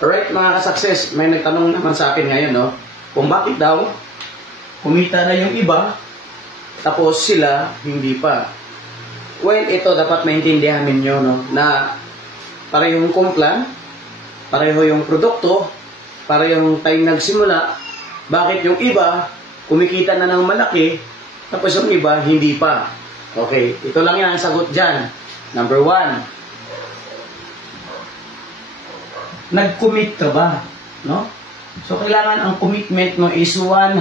Alright mga ka-success, may nagtanong naman sa akin ngayon, no? Kung bakit daw, kumita na yung iba, tapos sila, hindi pa. Well, ito dapat maintindihan ninyo, no? Na parehong kumplan, pareho yung produkto, parehong time nagsimula, bakit yung iba, kumikita na ng malaki, tapos yung iba, hindi pa. Okay, ito lang yan ang sagot dyan. Number 1, nag-commit ka ba? No? So, kailangan ang commitment mo is 100%.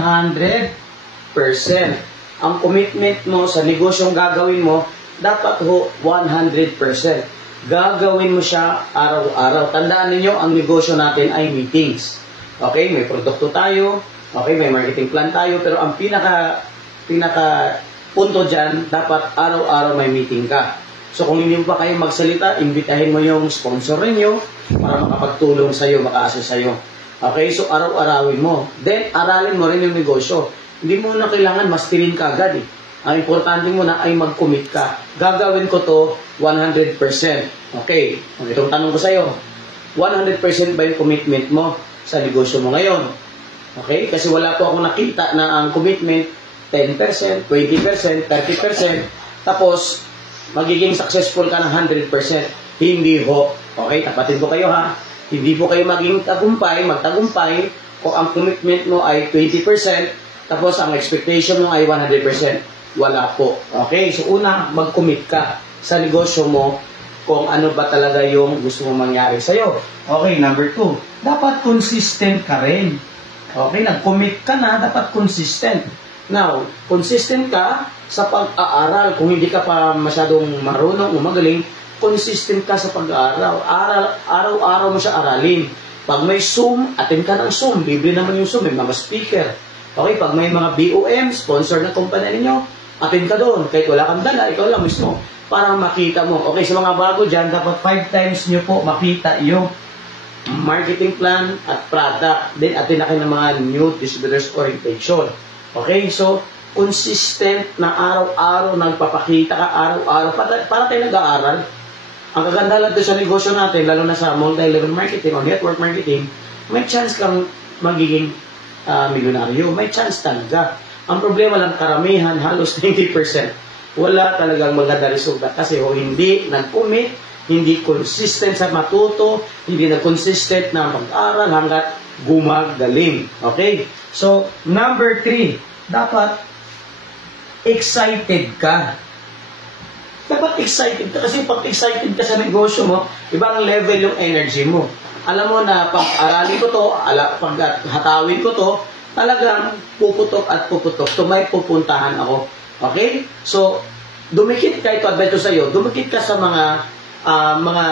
Ang commitment mo sa negosyong gagawin mo, dapat ho 100%. Gagawin mo siya araw-araw. Tandaan ninyo, ang negosyo natin ay meetings. Okay, may produkto tayo. Okay, may marketing plan tayo. Pero ang pinaka punto dyan, dapat araw-araw may meeting ka. So kung hindi mo pa kayo magsalita, imbitahin mo yung sponsor ninyo para makapagtulong sa'yo, maka-assist sa'yo. Okay, so araw-arawin mo. Then, aralin mo rin yung negosyo. Hindi mo na kailangan masterin ka agad eh. Ang importante mo na ay mag-commit ka. Gagawin ko to 100%. Okay, itong tanong ko sa'yo, 100% ba yung commitment mo sa negosyo mo ngayon? Okay, kasi wala po ako nakita na ang commitment 10%, 20%, 30%, tapos magiging successful ka ng 100%. Hindi ho. Okay, tapatin ko kayo ha. Hindi po kayo maging magtagumpay kung ang commitment mo ay 20%, tapos ang expectation mo ay 100%. Wala po. Okay, so una, mag-commit ka sa negosyo mo kung ano ba talaga yung gusto mo mangyari sa'yo. Okay, number 2, dapat consistent ka rin. Okay, nag-commit ka na, dapat consistent. Now, consistent ka sa pag-aaral. Kung hindi ka pa masyadong marunong o magaling, consistent ka sa pag-aaral. Araw-araw mo siya aralin. Pag may Zoom, attend ka ng Zoom. Libre naman yung Zoom, may mga speaker. Okay, pag may mga BOM, sponsor na kumpanya ninyo, attend ka doon. Kahit wala kang dala, ikaw lang mismo. Para makita mo. Okay, sa mga bago dyan, dapat 5 times nyo po makita yung marketing plan at product. Then, attend na kayo ng mga new distributors orientation. Okay, so, consistent na araw-araw nagpapakita ka, araw-araw, para tayo nag-aaral. Ang kagandahan doon sa negosyo natin, lalo na sa multi-level marketing o network marketing, may chance kang magiging milyonaryo. May chance talaga. Ang problema lang, karamihan, halos 90%, wala talagang maganda resulta kasi hindi nag-commit, hindi consistent sa matuto, hindi na-consistent na mag-aral hanggat gumagaling. Okay? So, number 3, dapat excited ka. Dapat excited ka kasi pag excited ka sa negosyo mo, ibang level yung energy mo. Alam mo na pag aralin ko to, pag hatawin ko to, talagang puputok at puputok. May pupuntahan ako. Okay? So, dumikit ka, ito advento sa'yo, dumikit ka sa mga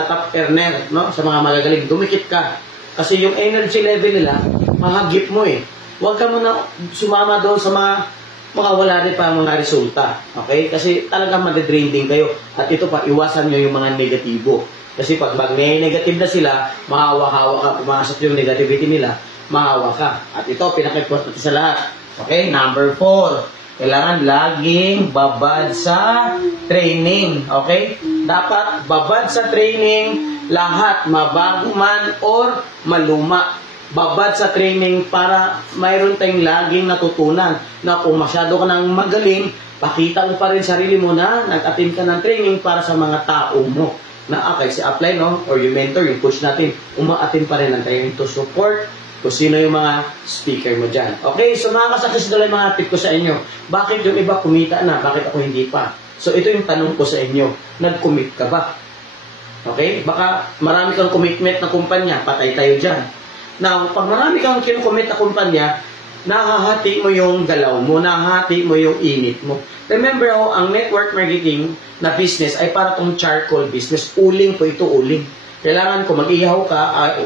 top earner, no? Sa mga magagaling, dumikit ka. Kasi yung energy level nila, mahagip mo eh. Huwag ka muna sumama doon sa mga wala rin pa mga resulta. Okay? Kasi talagang madadrain din kayo. At ito pa, iwasan nyo yung mga negatibo. Kasi pag may negative na sila, mahawa-hawa ka, pumasok yung negativity nila, mahawa ka. At ito, pinaka-important sa lahat. Okay? Number 4, kailangan laging babad sa training. Okay? Dapat babad sa training lahat, mabago man or maluma. Babad sa training para mayroon tayong laging natutunan na kung masyado ka nang magaling, pakita mo pa rin sarili mo na nag-attend ka ng training para sa mga tao mo. Na okay, si apply, no? Or yung mentor, yung coach natin, uma-attend pa rin ng training to support kung sino yung mga speaker mo dyan. Okay, so mga kasakis dala yung mga tip ko sa inyo. Bakit yung iba kumita na? Bakit ako hindi pa? So ito yung tanong ko sa inyo. Nag-commit ka ba? Okay? Baka marami kang commitment na kumpanya, patay tayo dyan. Now, pag marami kang kinukommit na kumpanya, nahahati mo yung galaw mo, nahahati mo yung init mo. Remember, ang network marketing na business ay para tong charcoal business. Uling po ito, uling. Kailangan kung mag-ihaw ka,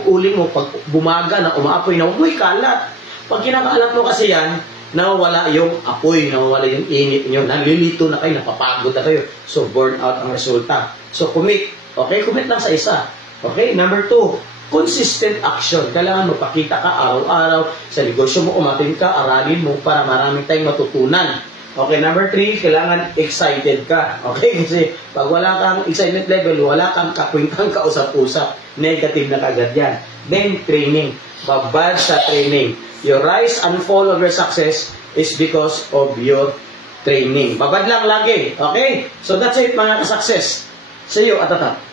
uling mo, pag bumaga na, umaapoy na, umoy kalat. Pag kinakalat mo kasi yan, nawawala yung apoy, nawawala yung init nyo, nalilito na kayo, napapagod na kayo. So, burn out ang resulta. So, commit. Okay, commit lang sa isa. Okay, number 2, consistent action. Kailangan magpakita ka araw-araw sa negosyo mo, umatin ka, aralin mo para maraming tayong matutunan. Okay, number 3, kailangan excited ka. Okay, kasi pag wala kang excitement level, wala kang kakwintang kausap-usap, negative na kagad yan. then training. Babad sa training. Your rise and fall of your success is because of your training. Babad lang lagi. Okay? So that's it mga ka-success. See you at the top.